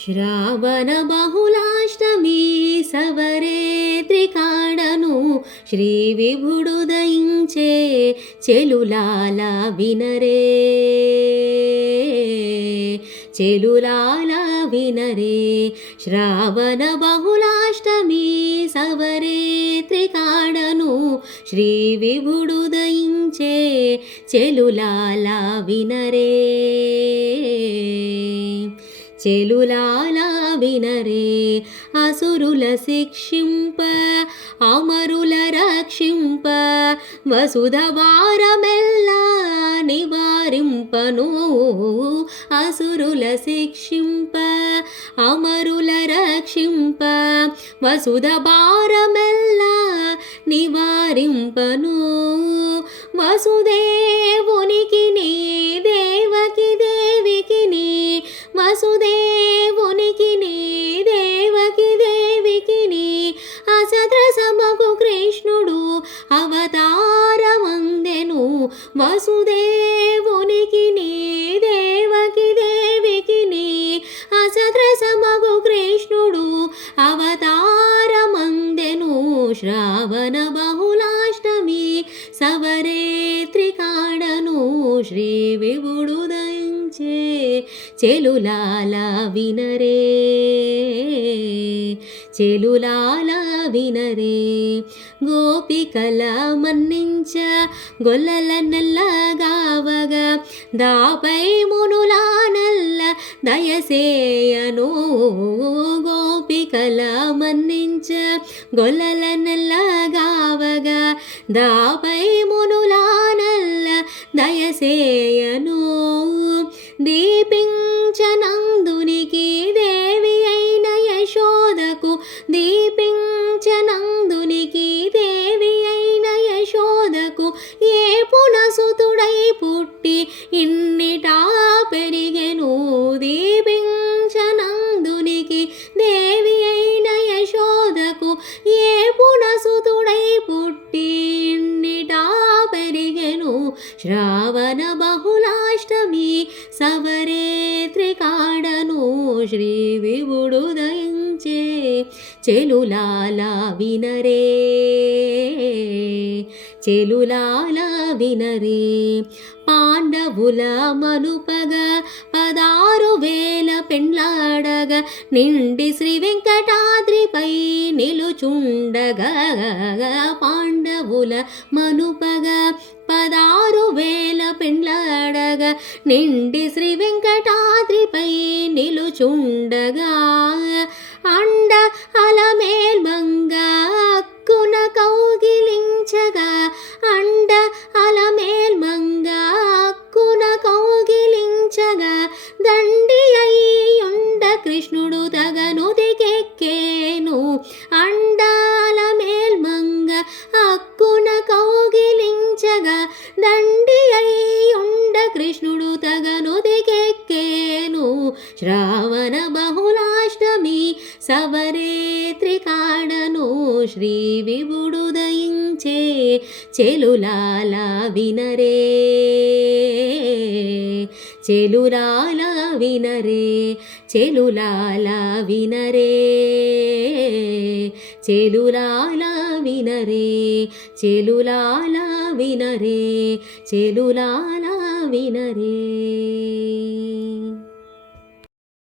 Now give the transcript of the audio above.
శ్రావణ బహుళాష్టమి సవరే త్రికాడను శ్రీ విభుడు దయించే చెలులాల వినరే చెలులాల వినరే. శ్రావణ బహుళాష్టమి సవరే త్రికాడను శ్రీ విభుడు దయించే చెలులాల వినరే చెలులాల వినరే. అసురుల శిక్షింప అమరుల రక్షింప వసుధ వారమెల్లా నివారింపను. అసురుల శిక్షింప అమరుల రక్షింప వసుధ భారమెల్లా నివారింపను. వసుదేవునికి నీ దేవకి దేవికి నీ వసుదేవునికి నీ దేవకి దేవికి నీ అసద్రసమగు కృష్ణుడు అవతారమందెను. వసుదేవునికి నీ దేవకి దేవికి నీ అసద్రసమగు కృష్ణుడు అవతారమందెను. శ్రావణ బహుళాష్టమి సవరే త్రికాడను శ్రీ విభుడు దయించే చెలులాల వినరే చెలులాల వినరే. గోపికల మన్నించ గొల్లల నల్లగావగా దాపై మునులా నల్ల దయసేయను. గోపికల మన్నించ గొల్లల నల్లగావగా దాపై మునులా నల్ల దయసేయను. దీపించనందునికి దేవి అయిన యశోదకు దీపించనందునికి దేవి అయిన యశోదకు ఏ పునసుతుడై పుట్టి ఇన్నిటా పెరిగెను. దీపించనందునికి దేవి అయిన యశోదకు ఏ పునసుతుడై పుట్టి ఇన్నిటా పెరిగెను. శ్రావణ బహుళాష్టమి సవరే త్రికాడను శ్రీ విభుడు దయించే చెలులాల వినరే చెలులాల వినరే. పాండవుల మనుపగా 16,000 పెండ్లాడగా నిండి శ్రీ వెంకటాద్రిపై నిలుచుండగా. పాండవుల మనుపగా 16,000 పెండ్లాడగా నిండి శ్రీ వెంకటాద్రిపై నిలుచుండగా. అండ అలమేల్మంగా అక్కున కౌగిలించగా అండ అలమేల్మంగా అక్కున కౌగిలించగా దండి అయ్యుండ కృష్ణుడు తగనుదికెక్కేను. అండ అలమేల్మంగ అక్కున కౌగిలించగా దండి అయ్యుండ కృష్ణుడు తగనుదికెక్కేను. శ్రావణ బహుళాష్టమి సవరే త్రికాడను శ్రీ విభుడు దయించే చెలులాల వినరే చెలులాల వినరే చెలులాల వినరే చెలులాల వినరే చెలులాల వినరే చెలులాల వినరే.